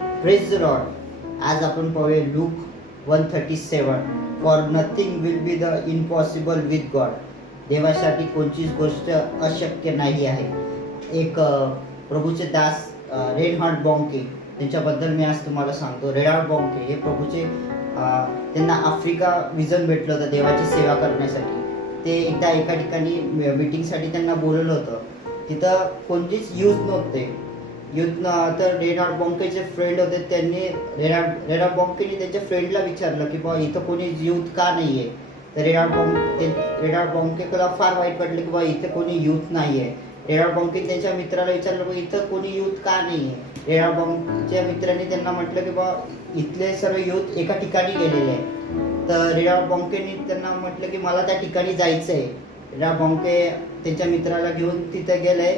Praise the Lord. आज आपण पाहूया look 137. For nothing will be the impossible with God. देवासाठी कोणतीच गोष्ट अशक्य नाही आहे. एक प्रभूचे दास रेनहार्ड बॉन्के त्यांच्याबद्दल मी आज तुम्हाला सांगतो. रेनहार्ड बॉन्के हे प्रभूचे त्यांना आफ्रिका विजन भेटलं होतं देवाची सेवा करण्यासाठी. ते एकदा एका ठिकाणी मीटिंगसाठी त्यांना बोलवलं होतं. तिथं कोणतीच यूथ नव्हते. तर रेनहार्ड बॉन्केचे फ्रेंड होते. त्यांनी रेनहार्ड बॉन्केने त्यांच्या फ्रेंडला विचारलं की बा इथं कोणी यूथ का नाही आहे. तर रेनहार्ड बॉन्केला फार वाईट वाटलं की बा इथं कोणी यूथ नाही आहे. रेनहार्ड बॉन्के त्यांच्या मित्राला विचारलं बा इथं कोणी यूथ का नाही आहे. रेनहार्ड बॉन्केच्या मित्राने त्यांना म्हटलं की बा इथले सर्व यूथ एका ठिकाणी गेलेले आहे. तर रेनहार्ड बॉन्केने त्यांना म्हटलं की मला त्या ठिकाणी जायचं आहे. रेनहार्ड बॉन्के त्यांच्या मित्राला घेऊन तिथं गेले.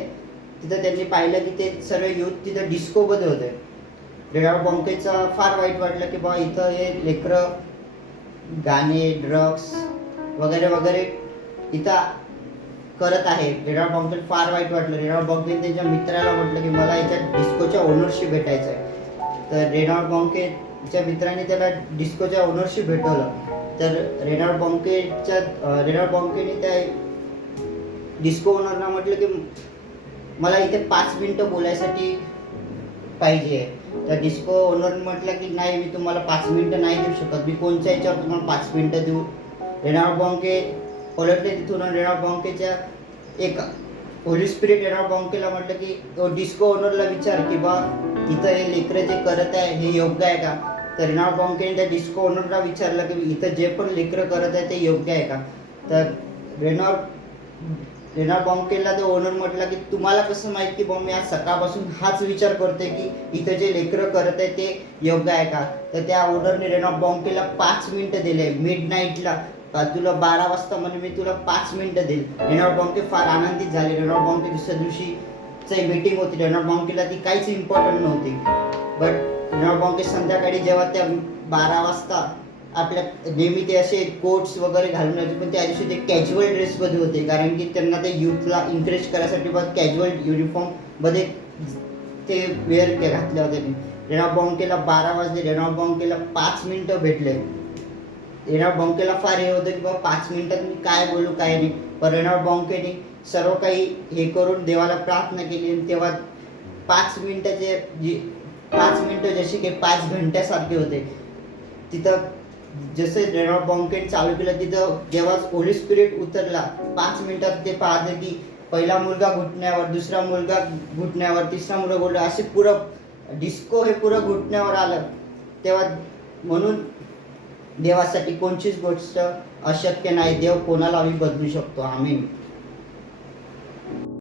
तिथं त्यांनी पाहिलं की ते सर्व यूथ तिथं डिस्कोमध्ये होते. रेनहार्ड बॉन्केचा फार वाईट वाटलं की बा इथं हे लेकरं गाणे, ड्रग्स वगैरे वगैरे इथं करत आहे. रेनहार्ड बॉन्केला फार वाईट वाटलं. रेनहार्ड बॉन्केने त्यांच्या मित्राला म्हटलं की मला याच्या डिस्कोच्या ओनरशी भेटायचं आहे. तर रेनहार्ड बॉन्केच्या मित्राने त्याला डिस्कोच्या ओनरशी भेटवलं. तर रेनहार्ड बॉन्केने त्या डिस्को ओनरना म्हटलं की मला इथे 5 मिनटं बोलायसाठी पाहिजे. तर डिस्को ओनर म्हटलं की नाही, मी तुम्हाला 5 मिनटं नाही देऊ शकत. मी कोणत्या याच्यावर तुम्हाला 5 मिनटं देऊ. रेनहार्ड बॉन्के पलटले तिथून. रेनहार्ड बॉन्केच्या एक होली स्पिरिट रेनहार्ड बॉन्केला म्हटलं की तो डिस्को ओनरला विचार की बा इथं हे लेकरं जे करत आहे हे योग्य आहे का. तर रेनहार्ड बॉन्केने त्या डिस्को ओनरला विचारलं की इथं जे पण लेकरं करत आहे ते योग्य आहे का. तर रेनहार्ड बॉन्केला तो ओनर म्हटला की तुम्हाला कसं माहीत की बा मी आज सकाळपासून हाच विचार करते की इथं जे लेकरं करत आहे ते योग्य आहे का. तर त्या ओनरने रेनहार्ड बॉन्केला 5 मिनटं दिले. मिड नाईटला तुला 12 वाजता म्हणे मी तुला 5 मिनटं देईल. रेनहार्ड बॉन्के फार आनंदित झाले. रेनहार्ड बॉन्के दुसऱ्या दिवशीची मीटिंग होती. रेनहार्ड बॉन्केला ती काहीच इम्पॉर्टंट नव्हती. बट रेनहार्ड बॉन्के संध्याकाळी जेव्हा त्या 12 वाजता आपल्या नेहमी ते असे कोट्स वगैरे घालून यायचे, पण त्या दिवशी ते कॅज्युअल ड्रेसमध्ये होते. कारण की त्यांना ते यूथला इन्करेज करायसाठी बस कॅज्युअल युनिफॉर्ममध्ये ते वेअर घातले होते. रेनहार्ड बॉन्केला 12 वाजले. रेनहार्ड बॉन्केला 5 मिनटं भेटले. रेनहार्ड बॉन्केला फार हे होतं की बाबा 5 मिनटात मी काय बोलू काय नाही. पण रेनहार्ड बॉन्केने सर्व काही हे करून देवाला प्रार्थना केली. आणि तेव्हा 5 मिनटं जसे की 5 घंट्यासारखे होते. तिथं जसे रेनहार्ड बॉन्केने चालू केलं तिथं जेव्हा होली स्पिरिट उतरला 5 मिनिटात ते पाहते की पहिला मुलगा घुटण्यावर, दुसरा मुलगा घुटण्यावर, तिसरा मुलगा घुटण्यावर, असे पुरं डिस्को हे पुरं घुटण्यावर आलं. तेव्हा म्हणून देवासाठी कोणतीच गोष्ट अशक्य नाही. देव कोणालाही बदलू शकतो. आमीन.